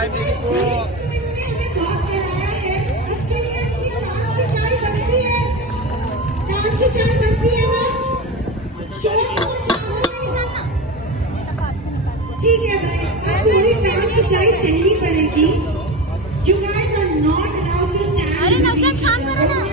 चाय मेरे को ठीक है भाई, पूरी फैमिली की चाय सहनी पड़ेगी। You guys are not allowed to stand.